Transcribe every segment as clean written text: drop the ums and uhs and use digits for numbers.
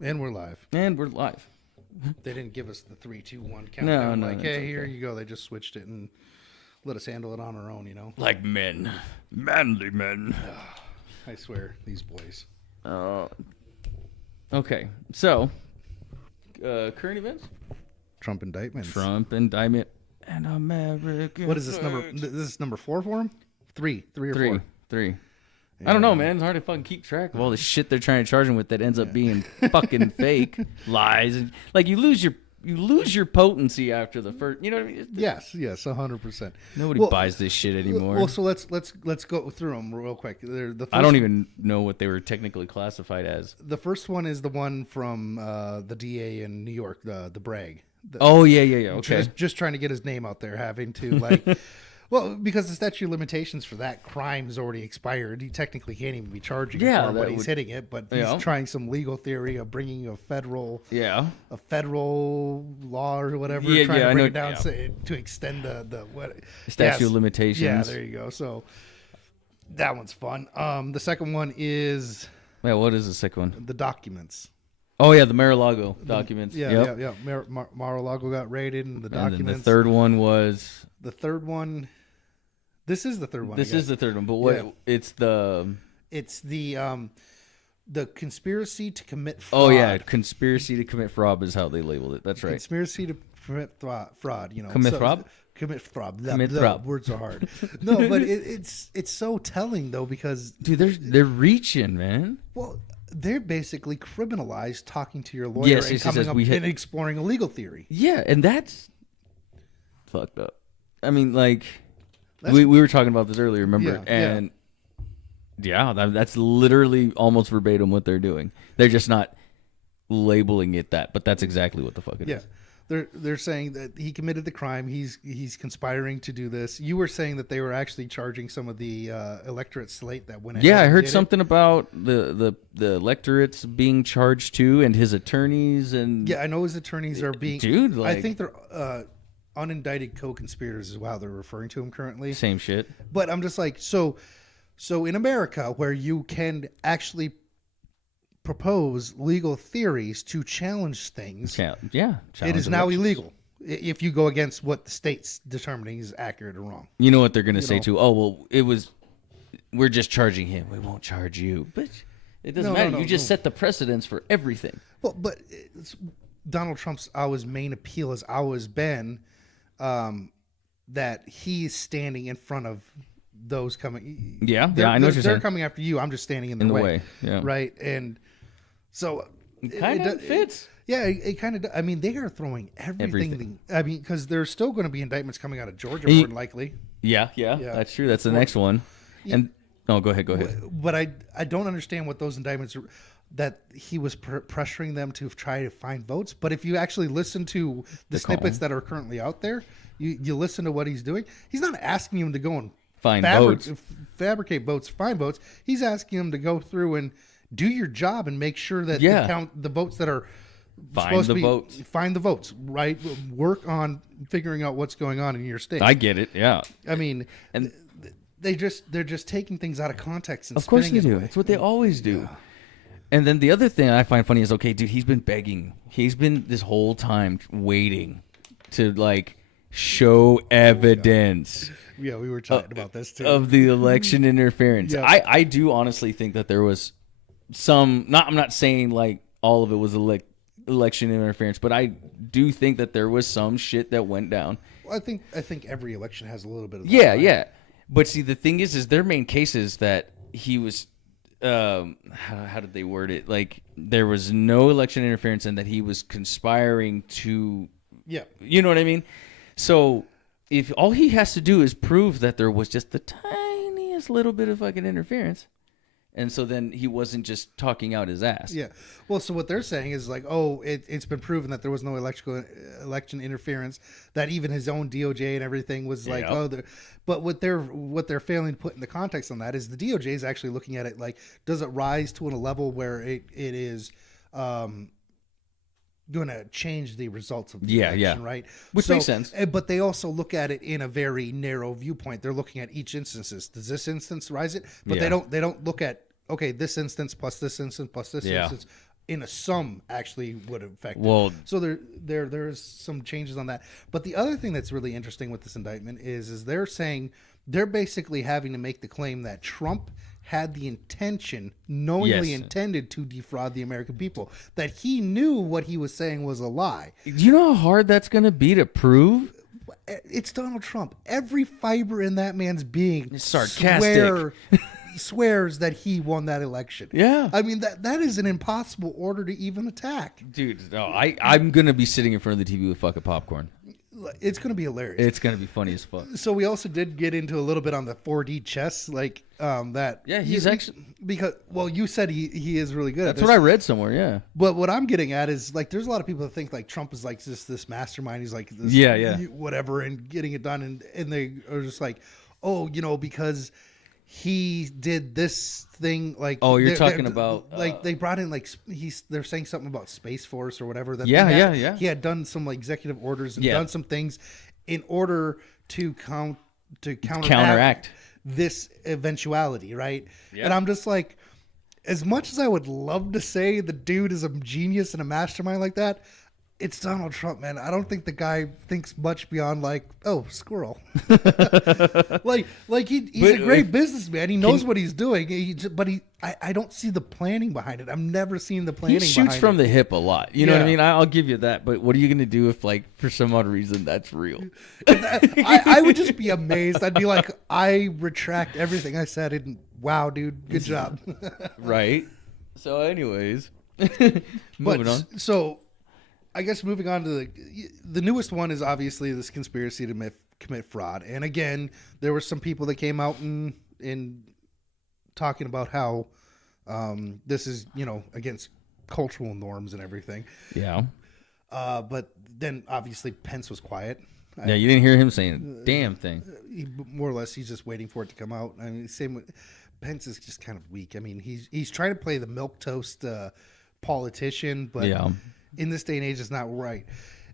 And we're live. And we're live. They didn't give us the 3, 2, 1 countdown. No, like, it's hey, okay. here you go. They just switched it and let us handle it on our own, Like men. Manly men. I swear, these boys. Okay, so, current events? Trump indictments. Trump indictment and America. What is this number? This is number 4 for him? 3 or 4? Three. I don't know, man. It's hard to fucking keep track of all the shit they're trying to charge him with that ends up being fucking fake lies. And, like, you lose your potency after the first. You know what I mean? Yes, 100%. Nobody buys this shit anymore. Well, so let's go through them real quick. I don't even know what they were technically classified as. The first one is the one from the DA in New York, the Bragg. Oh yeah. Okay. Just trying to get his name out there, having to like. Well, because the statute of limitations for that crime is already expired. He technically can't even be charging for what he's hitting it, but he's trying some legal theory of bringing a federal law or whatever, trying to bring it down to extend the statute of limitations. Yeah, there you go. So that one's fun. The second one is... Yeah, what is the second one? The documents. Oh, yeah, the Mar-a-Lago documents. Yeah. Mar-a-Lago got raided and the documents. And then the third one was... The third one... This is the third one. This is the third one, but what? Yeah. It's the conspiracy to commit fraud. Oh yeah, conspiracy to commit fraud is how they labeled it. That's right. Conspiracy to commit fraud. Commit fraud. Commit fraud. Commit fraud. Words are hard. No, but it's so telling though, because dude, they're reaching, man. Well, they're basically criminalized talking to your lawyer and coming up and exploring a legal theory. Yeah, and that's fucked up. I mean, like. We were talking about this earlier, remember? That's literally almost verbatim what they're doing. They're just not labeling it that, but that's exactly what the fuck it is. They're saying that he committed the crime. He's conspiring to do this. You were saying that they were actually charging some of the electorate slate that went ahead. Yeah, I heard something about the electorates being charged too, and his attorneys and I know his attorneys are being. Dude, like, I think they're. Unindicted co-conspirators is how they're referring to him currently. Same shit. But I'm just like, so in America, where you can actually propose legal theories to challenge things, it is now illegal if you go against what the state's determining is accurate or wrong. You know what they're going to say too? Oh, well, we're just charging him. We won't charge you. But it doesn't matter. You just set the precedence for everything. Well, but Donald Trump's main appeal has always been that he's standing in front of those coming. I know what you're saying. They're coming after you. I'm just standing in the way. Yeah. Right. And so it kind of fits. It kind of. I mean, they are throwing everything. I mean, because there's still going to be indictments coming out of Georgia, more than likely. Yeah, that's true. That's the next one. And go ahead. But I don't understand what those indictments are. That he was pressuring them to try to find votes. But if you actually listen to the snippets that are currently out there, you listen to what he's doing. He's not asking him to go and fabricate votes, find votes. He's asking him to go through and do your job and make sure that they count the votes that are supposed to be. Find the votes, right? Work on figuring out what's going on in your state. I get it, yeah. I mean, and they're just taking things out of context and of course they do. It's what they always do. Yeah. And then the other thing I find funny is, okay, dude, he's been begging. He's been this whole time waiting to, like, show evidence. Yeah, we were talking about this, too. Of the election interference. Yeah. I do honestly think that there was some, I'm not saying, like, all of it was election interference, but I do think that there was some shit that went down. Well, I think every election has a little bit of that. Yeah. But see, the thing is their main case is that he was... how did they word it? Like, there was no election interference and that he was conspiring to... Yeah. You know what I mean? So, if all he has to do is prove that there was just the tiniest little bit of fucking interference, and so then he wasn't just talking out his ass. Yeah. Well, so what they're saying is like, it's been proven that there was no election interference, that even his own DOJ and everything was like, but what they're failing to put in the context on that is the DOJ is actually looking at it like, does it rise to a level where it is going to change the results of the election, right? Which makes sense. But they also look at it in a very narrow viewpoint. They're looking at each instances. Does this instance rise it? But they don't look at okay, this instance plus this instance plus this instance in a sum actually would affect Well, it. So there's some changes on that. But the other thing that's really interesting with this indictment is they're saying they're basically having to make the claim that Trump had the intention, knowingly intended to defraud the American people, that he knew what he was saying was a lie. Do you know how hard that's going to be to prove? It's Donald Trump. Every fiber in that man's being It's sarcastic. Swears that he won that election. Yeah. I mean, that is an impossible order to even attack. Dude, no, I'm going to be sitting in front of the TV with fucking popcorn. It's going to be hilarious. It's going to be funny as fuck. So we also did get into a little bit on the 4D chess, like that. Yeah, he's actually... Because, well, you said he is really good at That's this. what I read somewhere, yeah. But what I'm getting at is, like, there's a lot of people that think, like, Trump is, like, this mastermind. He's, like, this, whatever, and getting it done. And they are just like, oh, because he did this thing, like... Oh, you're talking about... Like, they brought in, like, they're saying something about Space Force or whatever. That Yeah. He had done some, like, executive orders and done some things in order to counteract this eventuality, right? Yeah. And I'm just like, as much as I would love to say the dude is a genius and a mastermind like that, it's Donald Trump, man. I don't think the guy thinks much beyond like, oh, squirrel. like he's a great businessman. He knows what he's doing. But I don't see the planning behind it. I've never seen the planning. He shoots from the hip a lot. You know what I mean? I'll give you that. But what are you going to do if, like, for some odd reason, that's real? I would just be amazed. I'd be like, I retract everything I said. And wow, dude, good job. Right. So, anyways, moving on. So, I guess moving on to the newest one is obviously this conspiracy to commit fraud. And again, there were some people that came out and talking about how this is, against cultural norms and everything. Yeah. But then obviously Pence was quiet. Yeah, you didn't hear him saying a damn thing. More or less, he's just waiting for it to come out. I mean, same with Pence is just kind of weak. I mean, he's trying to play the milquetoast politician, but in this day and age, it's not right.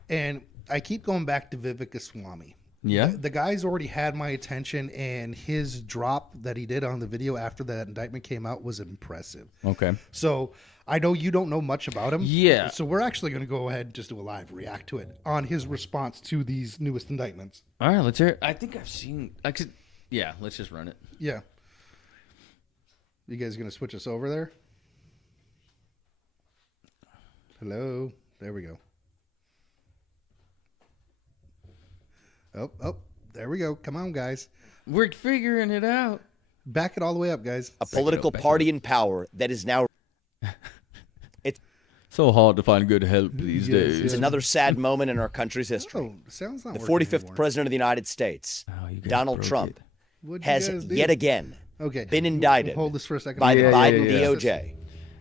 And I keep going back to Vivek Swami. Yeah. The guy's already had my attention, and his drop that he did on the video after that indictment came out was impressive. Okay. So I know you don't know much about him. Yeah. So we're actually going to go ahead and just do a live react to it on his response to these newest indictments. All right, let's hear it. I think I've seen... Yeah, let's just run it. Yeah. You guys going to switch us over there? Hello. There we go. Oh, there we go. Come on, guys. We're figuring it out. Back it all the way up, guys. A political party in power that is now... It's so hard to find good help these days. It's another sad moment in our country's history. Oh, sounds not the working 45th anymore. President of the United States, Donald Trump, has yet again been indicted Hold this for a second. by the Biden DOJ.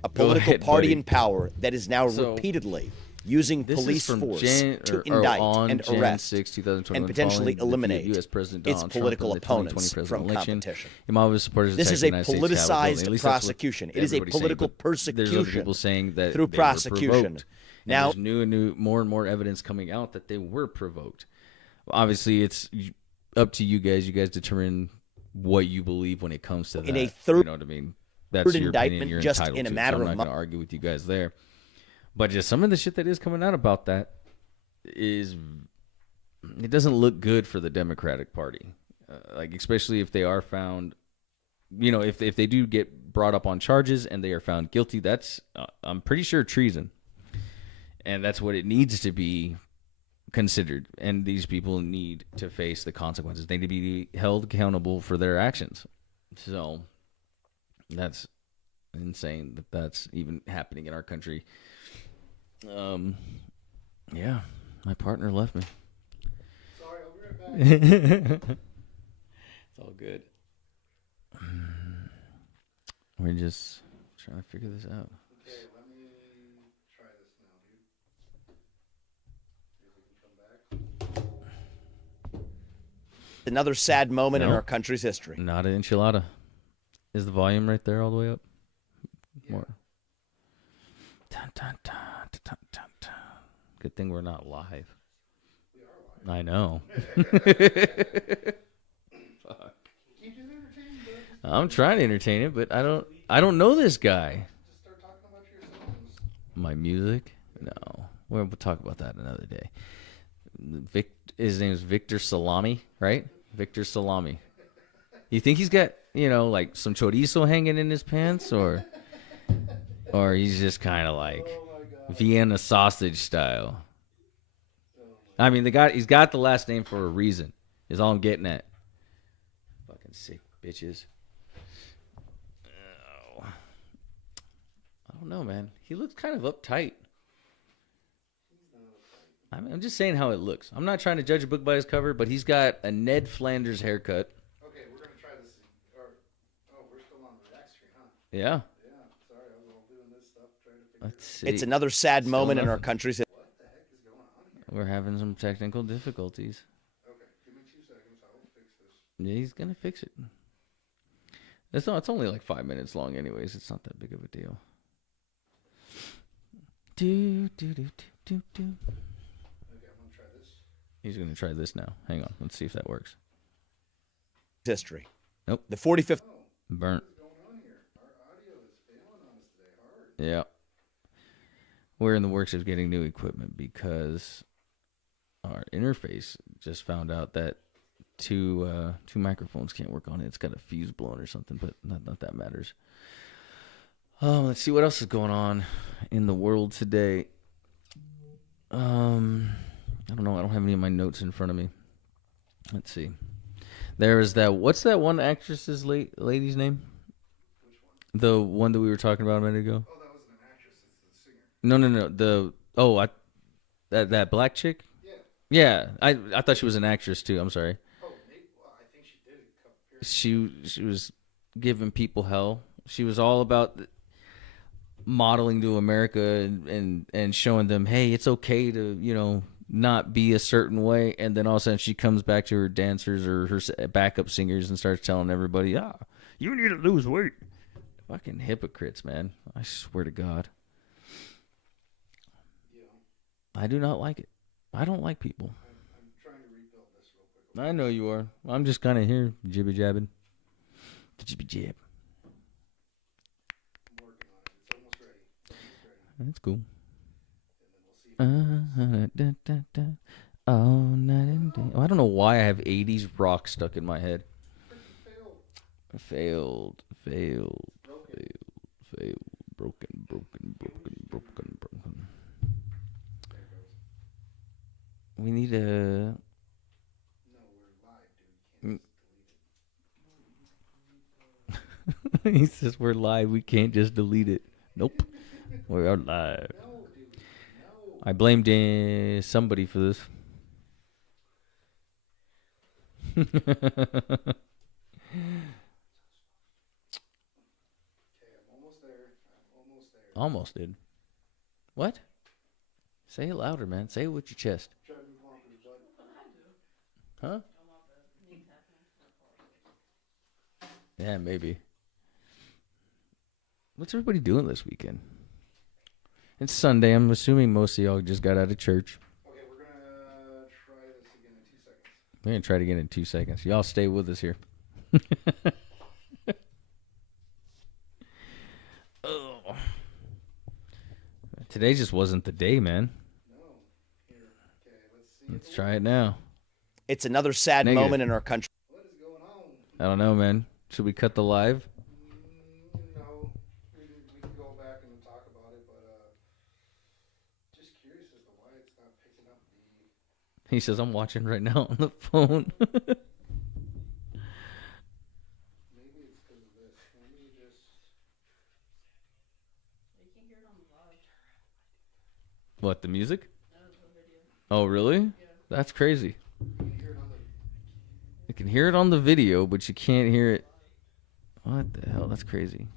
A political party buddy. in power that is now repeatedly using police force to indict and arrest 6, and potentially eliminate U.S. President its Donald political Trump opponents presidential from election. competition. Supporters This is a attacked the United States Capitol building. At politicized least that's what prosecution. It is a everybody's saying, political but there's other persecution people saying that through they prosecution. Were provoked. Now, there's new, more and more evidence coming out that they were provoked. Obviously, it's up to you guys. You guys determine what you believe when it comes to that. in a third, you know what I mean? That's your indictment, opinion. You're just entitled in a to. matter So I'm of not going to argue with you guys there. But just some of the shit that is coming out about that is, it doesn't look good for the Democratic Party. Like, especially if they are found, if they do get brought up on charges and they are found guilty, that's, I'm pretty sure, treason. And that's what it needs to be considered. And these people need to face the consequences. They need to be held accountable for their actions. So that's insane that that's even happening in our country. Yeah, my partner left me. Sorry, I'll be right back. It's all good. We're just trying to figure this out. Okay, let me try this now, dude. See if we can come back. another sad moment in our country's history. Not an enchilada. Is the volume right there all the way up? Yeah. More. Dun, dun, dun, dun, dun, dun, dun. Good thing we're not live. We are live. I know. Fuck. I'm trying to entertain it, but I don't know this guy. Just start talking about your songs. My music? No. We'll talk about that another day. His name is Victor Salami, right? Victor Salami. You think he's got, like some chorizo hanging in his pants, or he's just kind of like Vienna sausage style? I mean, he's got the last name for a reason. Is all I'm getting at. Fucking sick bitches. Oh. I don't know, man. He looks kind of uptight. I'm just saying how it looks. I'm not trying to judge a book by his cover, but he's got a Ned Flanders haircut. Okay, we're going to try this. We're still on the React screen, huh? Yeah. Yeah, sorry, I was all doing this stuff, trying to figure Let's see. It's another sad moment in our country's... What the heck is going on here? We're having some technical difficulties. Okay, give me 2 seconds. I will fix this. Yeah, he's going to fix it. It's only like 5 minutes long anyways. It's not that big of a deal. Do. He's going to try this now. Hang on. Let's see if that works. History. Nope. The 45th. Burnt. What's going on here? Our audio is failing on us today hard. Yeah. We're in the works of getting new equipment because our interface just found out that two microphones can't work on it. It's got a fuse blown or something, but not that matters. Let's see what else is going on in the world today. I don't know. I don't have any of my notes in front of me. Let's see. There is that. What's that one actress's lady's name? Which one? The one that we were talking about a minute ago. Oh, that wasn't an actress. It's the singer. No. That black chick. Yeah. Yeah. I thought she was an actress too. I'm sorry. Oh, maybe. Well, I think she did a couple years. She was giving people hell. She was all about modeling to America and showing them, hey, it's okay to not be a certain way, and then all of a sudden she comes back to her dancers or her backup singers and starts telling everybody, you need to lose weight. Fucking hypocrites, man. I swear to God. Yeah. I do not like it. I don't like people. I'm trying to rebuild this real quick. I know you are. I'm just kind of here jibby jabbing. Jibby jab. I'm working on it. It's almost ready. That's cool. All night and day. I don't know why I have 80s rock stuck in my head. Failed. Broken. We need a... No, we're live, dude. You can't just delete it. He says we're live. We can't just delete it. Nope. We are live. No, dude. No. I blamed somebody for this. Okay, I'm almost there. Almost did. What? Say it louder, man. Say it with your chest. Huh? Yeah, maybe. What's everybody doing this weekend? It's Sunday. I'm assuming most of y'all just got out of church. Okay, we're going to try this again in 2 seconds. We're going to try it again in 2 seconds. Y'all stay with us here. Oh. Today just wasn't the day, man. No. Here. Okay, let's see. Let's try it now. It's another sad moment in our country. What is going on? I don't know, man. Should we cut the live? No. We can go back and talk about it, but just curious as to why it's not picking up the... He says, I'm watching right now on the phone. Maybe it's because of this. Let me just... You can hear it on the live. What, the music? No, the video. Oh, really? Yeah. That's crazy. You can hear it on the... You can hear it on the video, but you can't hear it. What the hell? That's crazy.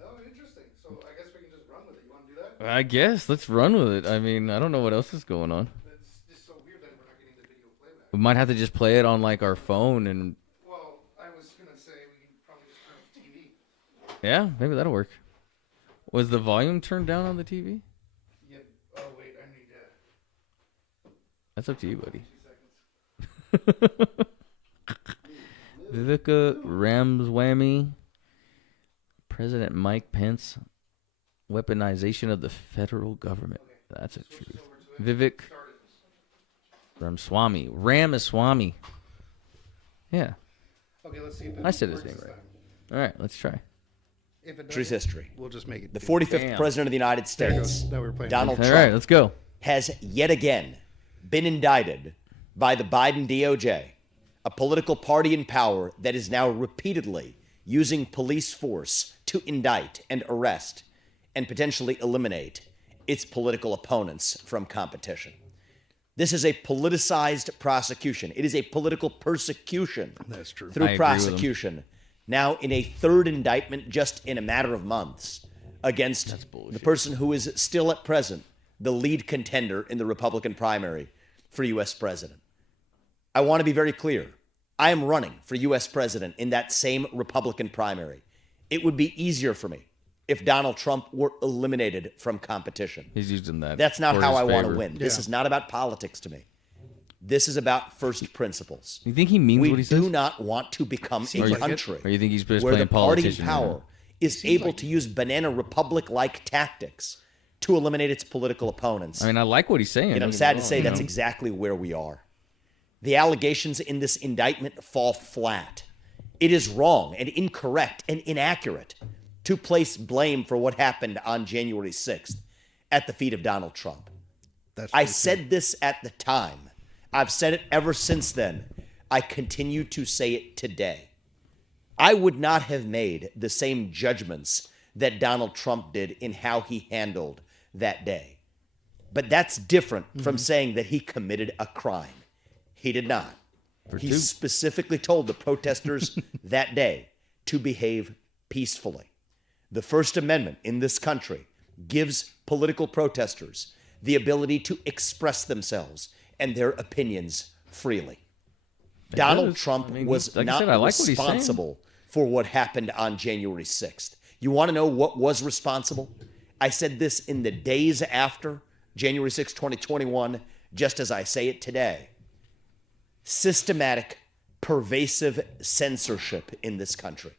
Oh, interesting. So I guess we can just run with it. You want to do that? I guess. Let's run with it. I mean, I don't know what else is going on. It's just so weird that we're not getting the video playback. We might have to just play it on, like, our phone and... Well, I was going to say we can probably just turn off the TV. Yeah, maybe that'll work. Was the volume turned down on the TV? Yeah. Oh, wait. I need to... That's up to you, buddy. 2 seconds. Vivica Ramaswamy, President Mike Pence, weaponization of the federal government. That's a truth. Vivek Ramaswamy. Yeah. Okay, let's see if I said his name right. All right, let's try. Truth history. We'll just make it. The 45th President of the United States, Donald Trump, all right, let's go. has yet again been indicted by the Biden DOJ, a political party in power that is now repeatedly using police force to indict and arrest and potentially eliminate its political opponents from competition. This is a politicized prosecution. It is a political persecution. That's true. Through prosecution. Now in a third indictment just in a matter of months against the person who is still at present the lead contender in the Republican primary for U.S. president. I want to be very clear. I am running for U.S. president in that same Republican primary. It would be easier for me if Donald Trump were eliminated from competition. He's using that. That's not for how his I want to favor. win. This is not about politics to me. This is about first principles. You think he means We what he says? do not want to become a country Or you think he's just where playing the party in politician? power is able to use banana republic-like tactics to eliminate its political opponents. I mean, I like what he's saying. And I'm sad to say that's exactly where we are. The allegations in this indictment fall flat. It is wrong and incorrect and inaccurate to place blame for what happened on January 6th at the feet of Donald Trump. I said this at the time. I've said it ever since then. I continue to say it today. I would not have made the same judgments that Donald Trump did in how he handled that day. But that's different from saying that he committed a crime. He did not. He specifically told the protesters that day to behave peacefully. The First Amendment in this country gives political protesters the ability to express themselves and their opinions freely. Donald Trump was not responsible for what happened on January 6th. You want to know what was responsible? I said this in the days after January 6, 2021, just as I say it today. Systematic, pervasive censorship in this country.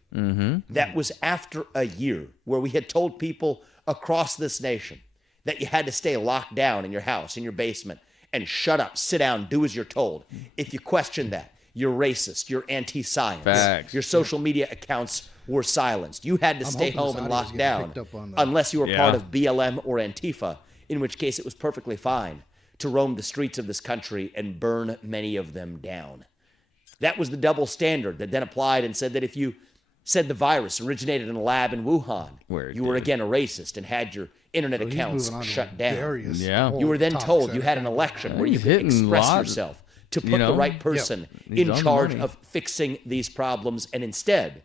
That was after a year where we had told people across this nation that you had to stay locked down in your house, in your basement, and shut up, sit down, do as you're told. If you question that, you're racist, you're anti-science. Facts. Your social media accounts were silenced. You had to stay home and lock down unless you were part of BLM or Antifa, in which case it was perfectly fine to roam the streets of this country and burn many of them down. That was the double standard that then applied and said that if you said the virus originated in a lab in Wuhan, you were again a racist and had your internet accounts shut down. You were then told you had an election where you could express yourself to put the right person in charge of fixing these problems, and instead,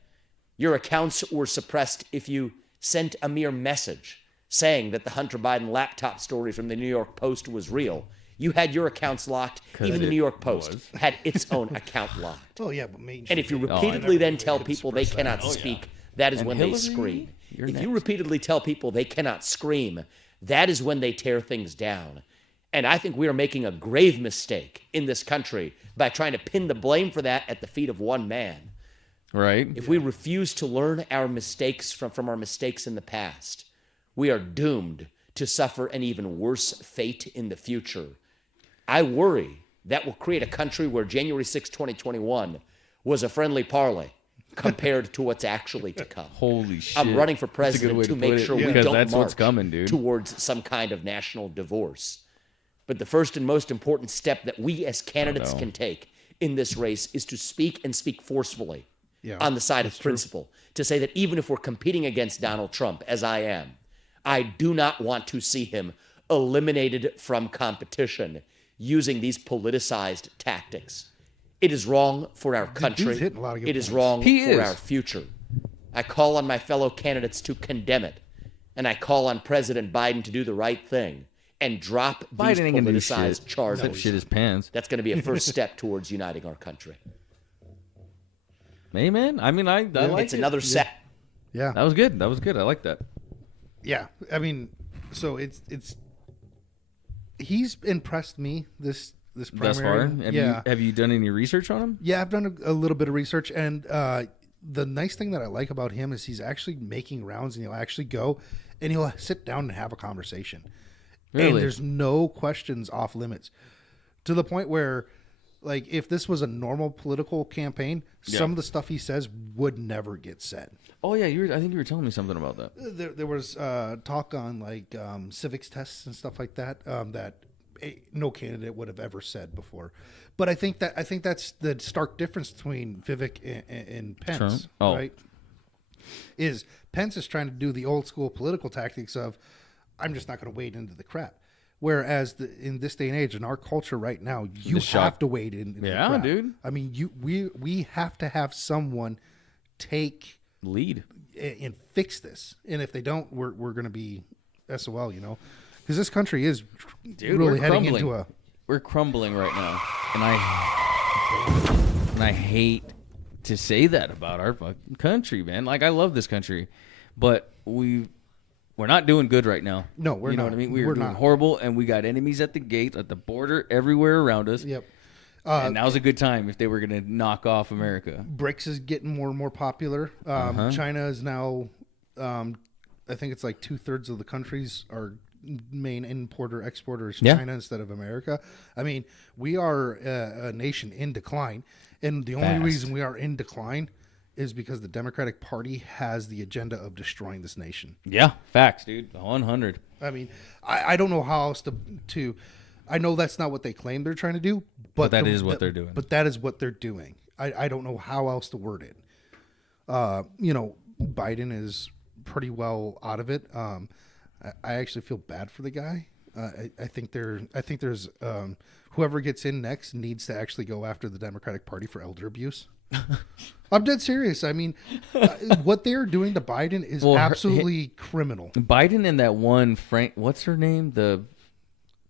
your accounts were suppressed if you sent a mere message saying that the Hunter Biden laptop story from the New York Post was real. You had your accounts locked. Even the New York Post had its own account locked. Oh, yeah, but Main And if you repeatedly then tell people they cannot speak, that is when they scream. If you repeatedly tell people they cannot scream, that is when they tear things down. And I think we are making a grave mistake in this country by trying to pin the blame for that at the feet of one man. Right. If we refuse to learn our mistakes from our mistakes in the past, we are doomed to suffer an even worse fate in the future. I worry that will create a country where January 6, 2021 was a friendly parlay compared to what's actually to come. Holy shit. I'm running for president to make sure we don't that's what's march coming, dude. towards some kind of national divorce. But the first and most important step that we as candidates can take in this race is to speak and speak forcefully on the side of principle. To say that even if we're competing against Donald Trump, as I am, I do not want to see him eliminated from competition using these politicized tactics. It is wrong for our country. It is wrong for our future. I call on my fellow candidates to condemn it. And I call on President Biden to do the right thing and drop these politicized charges. Shit his pants. That's going to be a first step towards uniting our country. Amen. I mean, I like it's another set. Yeah. That was good. That was good. I like that. Yeah. I mean, so it's he's impressed me this this thus far. primary. Have you done any research on him? Yeah, I've done a little bit of research, and the nice thing that I like about him is he's actually making rounds, and he'll actually go and he'll sit down and have a conversation. Really? And there's no questions off limits, to the point where, like, if this was a normal political campaign, some of the stuff he says would never get said. Oh yeah, I think you were telling me something about that. There was talk on like civics tests and stuff like that that no candidate would have ever said before. But I think that's the stark difference between Vivek and Pence, Trump? Oh. right? Is Pence is trying to do the old school political tactics of, I'm just not going to wade into the crap. Whereas in this day and age, in our culture right now, you have to wade into the crap. Dude. I mean, we have to have someone take lead and fix this. And if they don't, we're going to be SOL, because this country is really heading into a. We're crumbling right now, and I hate to say that about our fucking country, man. Like, I love this country, but we're not doing good right now. No, we're not. You know what I mean? We're doing not. horrible, and we got enemies at the gate, at the border, everywhere around us. Yep. And now's a good time if they were going to knock off America. BRICS is getting more and more popular. China is now, I think it's like 2/3 of the countries are main importer exporter is China instead of America. I mean, we are a nation in decline, and the only reason we are in decline is because the Democratic Party has the agenda of destroying this nation. Yeah, facts, dude. 100. I mean, I don't know how else to I know that's not what they claim they're trying to do, but that is what they're doing. But that is what they're doing. I don't know how else to word it. Biden is pretty well out of it. I actually feel bad for the guy. I think there's whoever gets in next needs to actually go after the Democratic Party for elder abuse. I'm dead serious. I mean, what they're doing to Biden is absolutely criminal. Biden and that one what's her name?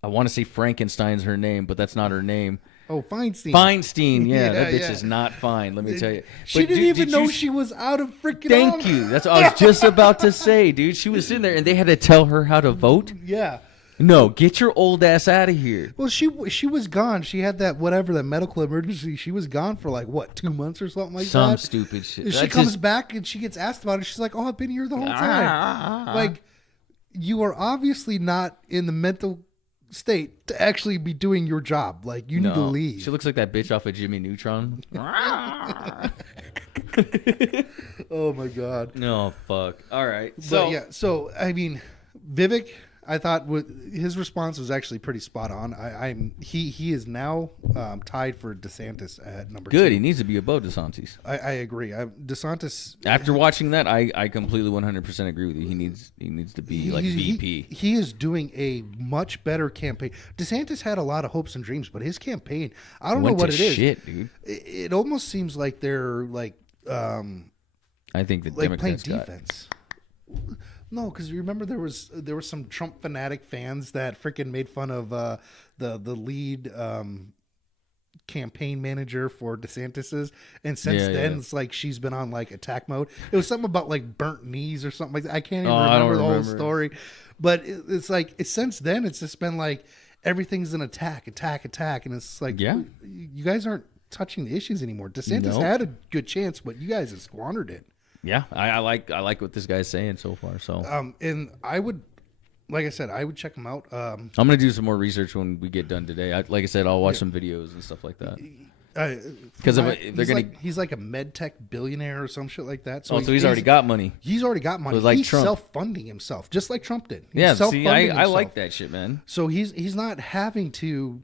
I want to say Frankenstein's her name, but that's not her name. Oh, Feinstein. Feinstein, yeah, that bitch is not fine. Let me tell you. She didn't even know she was out of freaking. Thank you. That's what I was just about to say, dude. She was sitting there, and they had to tell her how to vote. Yeah. No, get your old ass out of here. Well, she was gone. She had that medical emergency. She was gone for like 2 months or something like that. Some stupid shit. She comes back and she gets asked about it. She's like, "Oh, I've been here the whole time." Like, you are obviously not in the mental state to actually be doing your job. Like, you need to leave. She looks like that bitch off of Jimmy Neutron. Oh my god. No, fuck. All right. So I mean, Vivek, I thought his response was actually pretty spot on. He is now tied for DeSantis at number 2. Good. He needs to be above DeSantis. I agree. DeSantis. After watching that, I completely 100% agree with you. He needs to be like VP. He is doing a much better campaign. DeSantis had a lot of hopes and dreams, but his campaign, I don't know what it is. Shit, dude. It almost seems like they're like. I think the like Democrats playing defense. No, because remember there was some Trump fanatic fans that freaking made fun of the lead campaign manager for DeSantis's, and since then it's like she's been on like attack mode. It was something about like burnt knees or something like that. I can't even remember the whole story, but it's like since then it's just been like everything's an attack, and it's like you guys aren't touching the issues anymore. DeSantis had a good chance, but you guys have squandered it. Yeah, I like what this guy's saying so far. So, and I would, like I said, I would check him out. I'm gonna do some more research when we get done today. Like I said, I'll watch some videos and stuff like that. Because he's like a med tech billionaire or some shit like that. So he's already got money. He's already got money. So like he's Trump. Self-funding himself, just like Trump did. I like that shit, man. So he's not having to.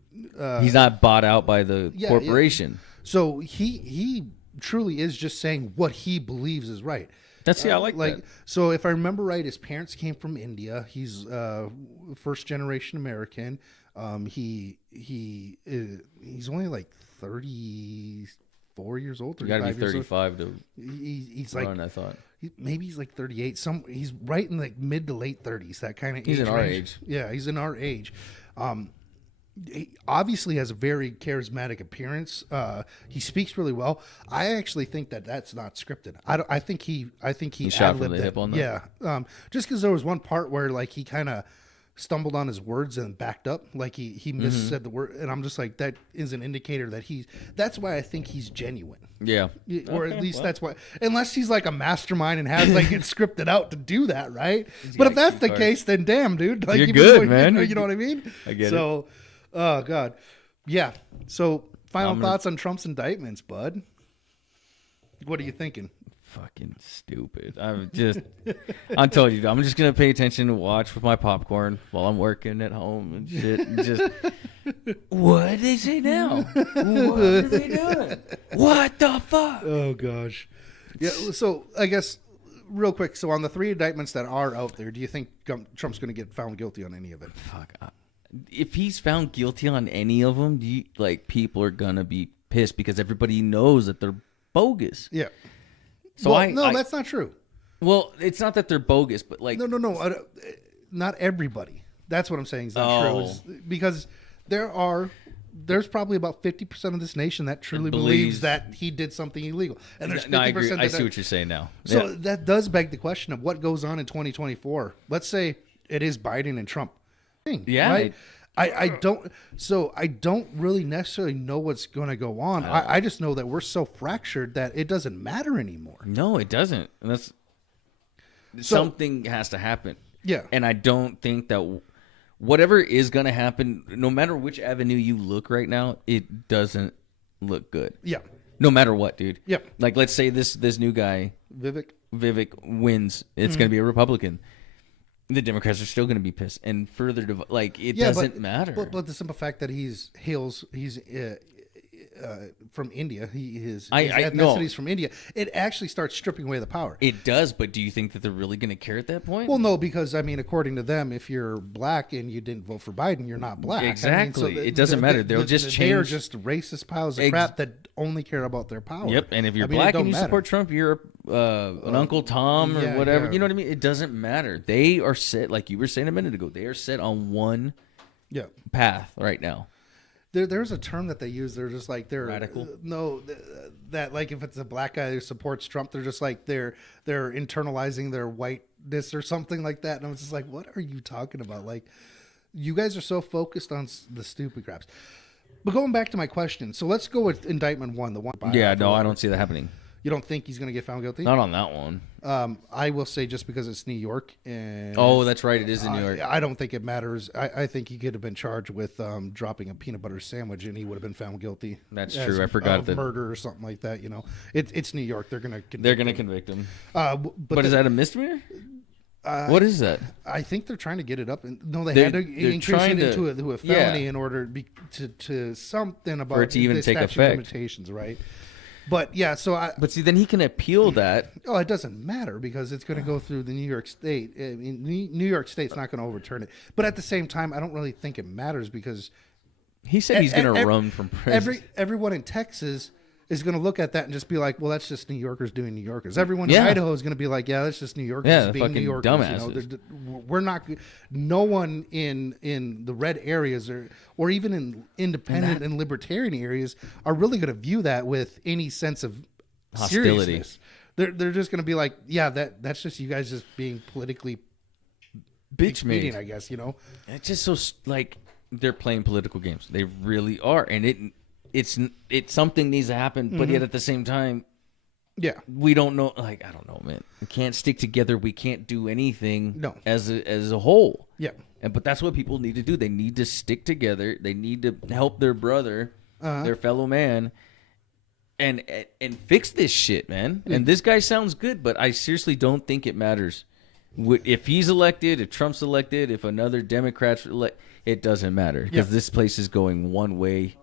He's not bought out by the corporation. Yeah. So he truly is just saying what he believes is right. I like that. So if I remember right, his parents came from India. He's first generation American. He's only like 34 years old. You got to be 35 to he's run, like, I thought. Maybe he's like 38. He's right in like mid to late 30s. That kind of age. He's in our range. age. Yeah, he's in our age. He obviously has a very charismatic appearance. He speaks really well. I actually think that's not scripted. I think he shot from the hip on that. Yeah. Just because there was one part where like he kind of stumbled on his words and backed up, like he missaid the word, and I'm just like, that is an indicator that that's why I think he's genuine. Yeah. Or at least that's why, unless he's like a mastermind and has like it scripted out to do that, right? But if that's the case, then damn, dude, like You're good, man. You know what I mean? I get it. Oh god, yeah. So final thoughts on Trump's indictments, bud. What are you thinking? Fucking stupid. I'm telling you, I'm just gonna pay attention and watch with my popcorn while I'm working at home and shit. And just, what did they say now? What are they doing? What the fuck? Oh gosh. Yeah. So I guess real quick. So on the 3 indictments that are out there, do you think Trump's gonna get found guilty on any of it? Fuck. If he's found guilty on any of them, people are gonna be pissed because everybody knows that they're bogus. Yeah. So well, that's not true. Well, it's not that they're bogus, but like no, not everybody. That's what I'm saying is not true. Because there's probably about 50% of this nation that truly believes that he did something illegal, and there's 50% I agree. I see what you're saying now. So that does beg the question of what goes on in 2024. Let's say it is Biden and Trump. Yeah, right. I don't really necessarily know what's going to go on. I just know that we're so fractured that it doesn't matter anymore. No, it doesn't. And something has to happen. Yeah. And I don't think that whatever is going to happen, no matter which avenue you look right now, it doesn't look good. Yeah. No matter what, dude. Yep. Like, let's say this new guy, Vivek wins. It's going to be a Republican. The Democrats are still going to be pissed, and further, it doesn't matter. But the simple fact that he's from India, his ethnicity is from India, it actually starts stripping away the power. It does, but do you think that they're really going to care at that point? Well, no, because I mean, according to them, if you're black and you didn't vote for Biden, you're not black. Exactly. I mean, so it doesn't matter. They'll just change. They're just racist piles of crap that only care about their power. Yep. And if you're black and you support Trump, you're an Uncle Tom or whatever. Yeah. You know what I mean? It doesn't matter. They are set, like you were saying a minute ago. They are set on one path right now. There's a term that they use. They're just like they're radical. That like if it's a black guy who supports Trump, they're just like they're internalizing their whiteness or something like that. And I was just like, what are you talking about? Like, you guys are so focused on the stupid craps. But going back to my question, so let's go with indictment 1. The one. Yeah, no, I don't see that happening. You don't think he's going to get found guilty? Not on that one. I will say just because it's New York. And that's right. It is in New York. I don't think it matters. I think he could have been charged with dropping a peanut butter sandwich and he would have been found guilty. That's true. I forgot that. Murder or something like that. You know, it's New York. They're going to convict him. But is that a misdemeanor? What is that? I think they're trying to get it up. No, they had to increase it into a felony in order to something about for it to even take effect. Limitations, right? But yeah, but see, then he can appeal that. Oh, it doesn't matter because it's going to go through the New York State. I mean, New York State's not going to overturn it. But at the same time, I don't really think it matters because he said he's going to run from prison. Everyone in Texas is going to look at that and just be like, well, that's just New Yorkers doing New Yorkers. Everyone in Idaho is going to be like, yeah, that's just New Yorkers being New Yorkers. Dumbasses. You know, we're not. No one in the red areas or even in independent and libertarian areas are really going to view that with any sense of hostility. Seriousness. They're just going to be like, yeah, that's just you guys just being politically bitch made, I guess. You know, it's just so like they're playing political games. They really are, and it's something needs to happen, but yet at the same time, we don't know. Like, I don't know, man. We can't stick together. We can't do anything as a whole. Yeah. But that's what people need to do. They need to stick together. They need to help their brother, their fellow man, and fix this shit, man. And this guy sounds good, but I seriously don't think it matters. If he's elected, if Trump's elected, if another Democrat's elected, it doesn't matter because this place is going one way.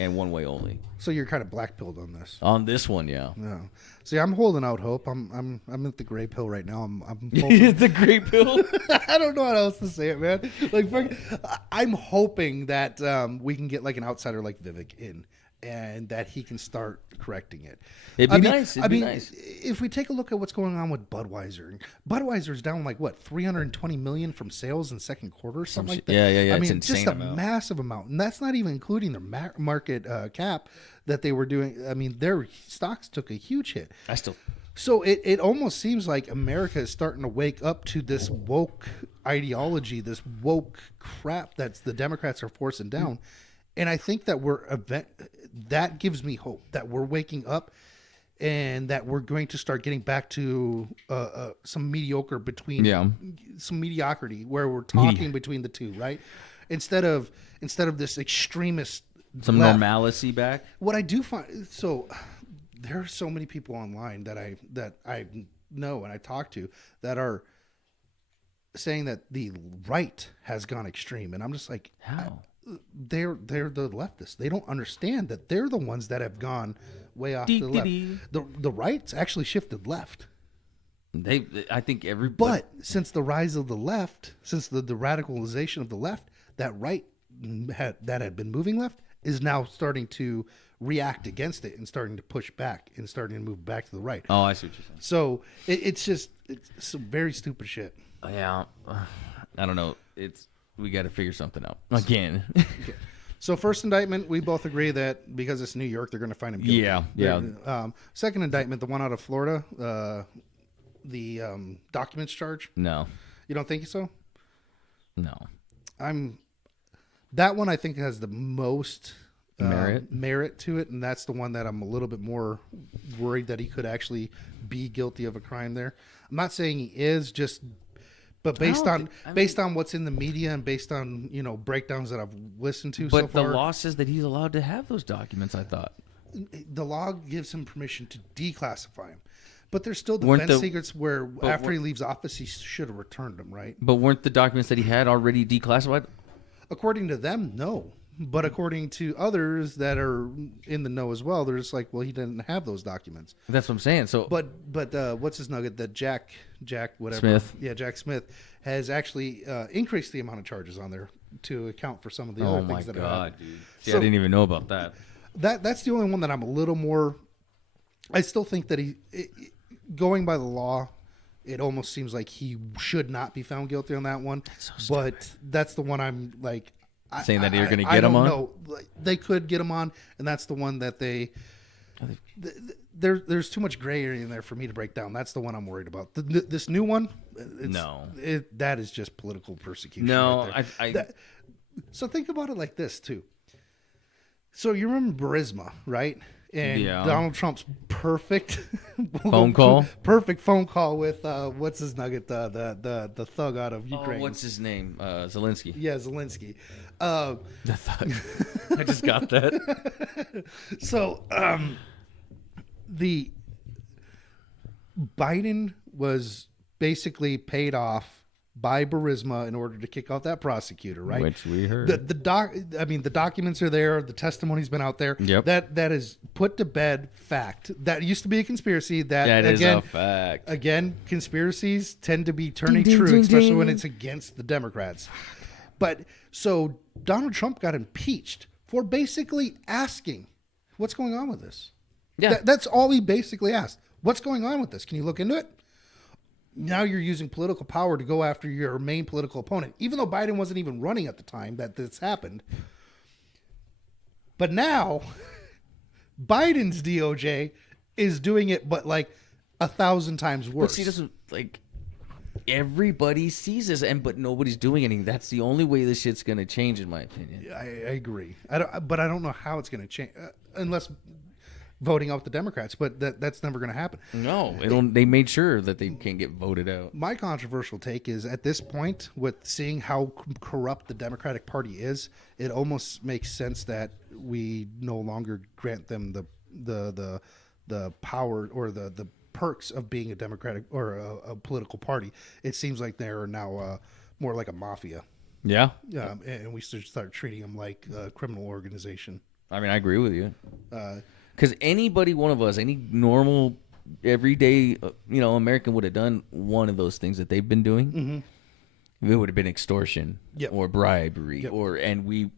And one way only. So you're kind of black-pilled on this. On this one, yeah. Yeah. See, I'm holding out hope. I'm at the gray pill right now. I'm the gray pill. I don't know how else to say it, man. Like, I'm hoping that we can get like an outsider like Vivek in, and that he can start correcting it. It'd be nice. It'd be nice. If we take a look at what's going on with Budweiser's down like what, 320 million from sales in second quarter or something like that. Yeah. I mean, it's just a massive amount, and that's not even including their market cap that they were doing. I mean, their stocks took a huge hit. So it almost seems like America is starting to wake up to this woke ideology, this woke crap that's the Democrats are forcing down. And I think that that gives me hope that we're waking up and that we're going to start getting back to some some mediocrity where we're talking between the two, right? Instead of this extremist some left. normalcy back. What I do find, so there are so many people online that I know and I talk to that are saying that the right has gone extreme, and I'm just like, how? They're the leftists. They don't understand that they're the ones that have gone way off to the left. The right's actually shifted left. I think But since the rise of the left, since the radicalization of the left, that right that had been moving left is now starting to react against it and starting to push back and starting to move back to the right. Oh, I see what you're saying. So it's some very stupid shit. Yeah, I don't know. We got to figure something out again. Okay. So first indictment, we both agree that because it's New York, they're going to find him guilty. Yeah. Second indictment, the one out of Florida, the documents charge. No. You don't think so? No. That one I think has the most merit to it, and that's the one that I'm a little bit more worried that he could actually be guilty of a crime there. I'm not saying he is, but based on what's in the media and based on breakdowns that I've listened to so far. But the law says that he's allowed to have those documents. I thought the law gives him permission to declassify him, but there's still defense secrets where after he leaves office he should have returned them, right? But weren't the documents that he had already declassified? According to them, no. But according to others that are in the know as well, they're just like, well, he didn't have those documents. That's what I'm saying. So, but what's his nugget? That Jack whatever Smith. Yeah, Jack Smith has actually increased the amount of charges on there to account for some of the other things that are. Dude. See, I didn't even know about that. That's the only one that I'm a little more. I still think that going by the law, it almost seems like he should not be found guilty on that one. That's so stupid. But that's the one I'm like. Saying that you're going to get him on? No, they could get him on, and that's the one that there's too much gray area in there for me to break down. That's the one I'm worried about. This new one, that is just political persecution. No, right so think about it like this too. So you remember Burisma, right? And Donald Trump's perfect phone call with what's his nugget, the thug out of Ukraine. What's his name? Zelensky. Yeah, Zelensky. The thug. I just got that. So, the Biden was basically paid off by Burisma in order to kick out that prosecutor, right? Which we heard. The documents are there. The testimony's been out there. Yep. That is put to bed fact. That used to be a conspiracy. That is a fact. Again, conspiracies tend to be turning true, especially when it's against the Democrats. But so Donald Trump got impeached for basically asking, what's going on with this? Yeah. That's all he basically asked. What's going on with this? Can you look into it? Now you're using political power to go after your main political opponent, even though Biden wasn't even running at the time that this happened. But now Biden's DOJ is doing it, but like 1,000 times worse. But see, doesn't everybody sees this, but nobody's doing anything. That's the only way this shit's gonna change, in my opinion. I agree. But I don't know how it's gonna change unless voting out the Democrats, but that's never going to happen. No, they made sure that they can't get voted out. My controversial take is at this point, with seeing how corrupt the Democratic Party is, it almost makes sense that we no longer grant them the power or the perks of being a Democratic or a political party. It seems like they're now more like a mafia. Yeah. And we should start treating them like a criminal organization. I mean, I agree with you. Because anybody, one of us, any normal, everyday, American would have done one of those things that they've been doing. Mm-hmm. It would have been extortion or bribery, and we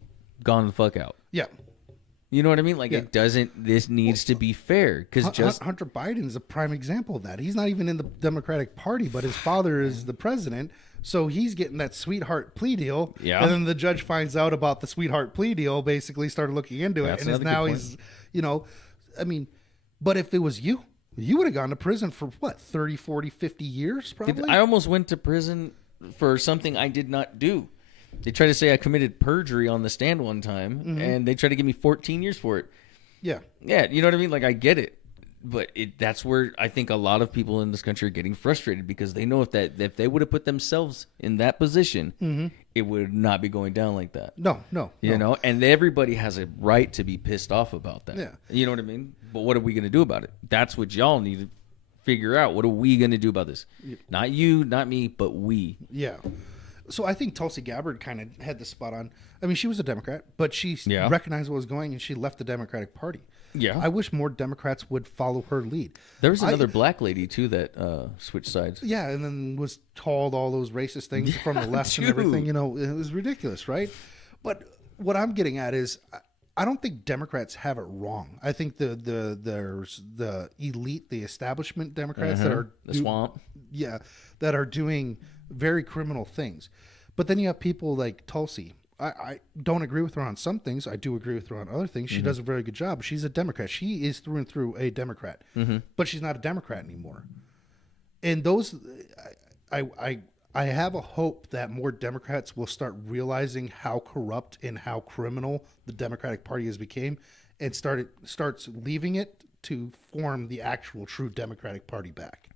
gone the fuck out. Yeah. You know what I mean? Like this needs to be fair. Because Hunter Biden is a prime example of that. He's not even in the Democratic Party, but his father is the president. So he's getting that sweetheart plea deal. Yeah. And then the judge finds out about the sweetheart plea deal, basically started looking into it. And now he's, but if it was you would have gone to prison for what, 30, 40, 50 years probably? I almost went to prison for something I did not do. They try to say I committed perjury on the stand one time, and they try to give me 14 years for it. Yeah. Yeah, you know what I mean? Like, I get it. But that's where I think a lot of people in this country are getting frustrated because they know if they would have put themselves in that position, it would not be going down like that. No. You know, and everybody has a right to be pissed off about that. Yeah. You know what I mean? But what are we going to do about it? That's what y'all need to figure out. What are we going to do about this? Not you, not me, but we. Yeah. So I think Tulsi Gabbard kind of had the spot on. I mean, she was a Democrat, but she recognized what was going and she left the Democratic Party. Yeah. I wish more Democrats would follow her lead. There was another black lady, too, that switched sides. Yeah, and then was told all those racist things from the left and dude. everything. You know, it was ridiculous, right? But what I'm getting at is I don't think Democrats have it wrong. I think there's the elite, the establishment Democrats that are... The swamp. Yeah, that are doing very criminal things. But then you have people like Tulsi. I don't agree with her on some things. I do agree with her on other things. She does a very good job. She's a Democrat. She is through and through a Democrat. But she's not a Democrat anymore. And those, I have a hope that more Democrats will start realizing how corrupt and how criminal the Democratic Party has become, and starts leaving it to form the actual true Democratic Party back.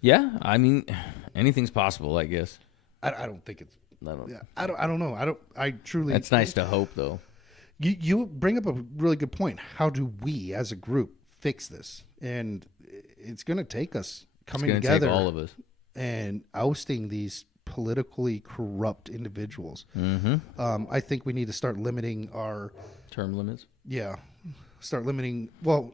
Yeah, I mean, anything's possible, I guess. I don't think it's. I don't, Yeah, I don't know. I truly. That's nice to hope, though. You bring up a really good point. How do we, as a group, fix this? And it's going to take us coming It's together, take all of us, and ousting these politically corrupt individuals. I think we need to start limiting our term limits. Yeah, start limiting. Well,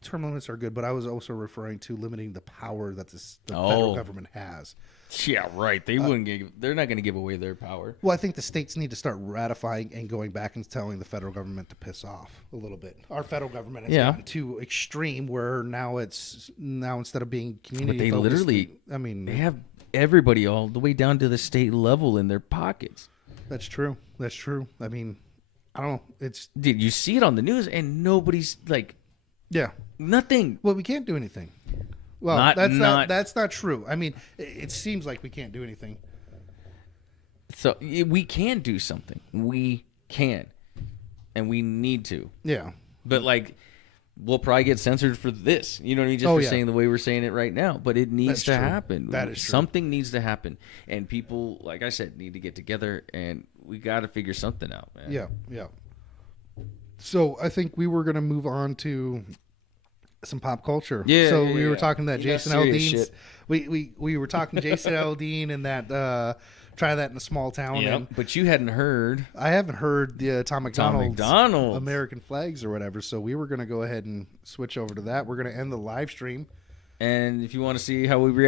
term limits are good, but I was also referring to limiting the power that the federal government has. Yeah, right. They wouldn't give. They're not going to give away their power. Well, I think the states need to start ratifying and going back and telling the federal government to piss off a little bit. Our federal government has gotten too extreme, where now instead of being community, But they focused, literally, I mean, they have everybody all the way down to the state level in their pockets. that's true. That's true. I mean, I don't know. It's Dude, you see it on the news, and nobody's like nothing. Well, we can't do anything. Well, that's not true. I mean, it seems like we can't do anything. So we can do something. We can, and we need to. Yeah. But like, we'll probably get censored for this. You know what I mean? Just for saying the way we're saying it right now. But it needs to happen. That is true. Something needs to happen, and people, like I said, need to get together, and we got to figure something out, man. Yeah. So I think we were going to move on to some pop culture. Yeah. So we were talking that You know, Jason serious Aldean's. shit. We were talking Jason Aldean and that try that in a small town. Yep. And But you hadn't heard. I haven't heard the Tom McDonald's American Flags or whatever. So we were going to go ahead and switch over to that. We're going to end the live stream. And if you want to see how we react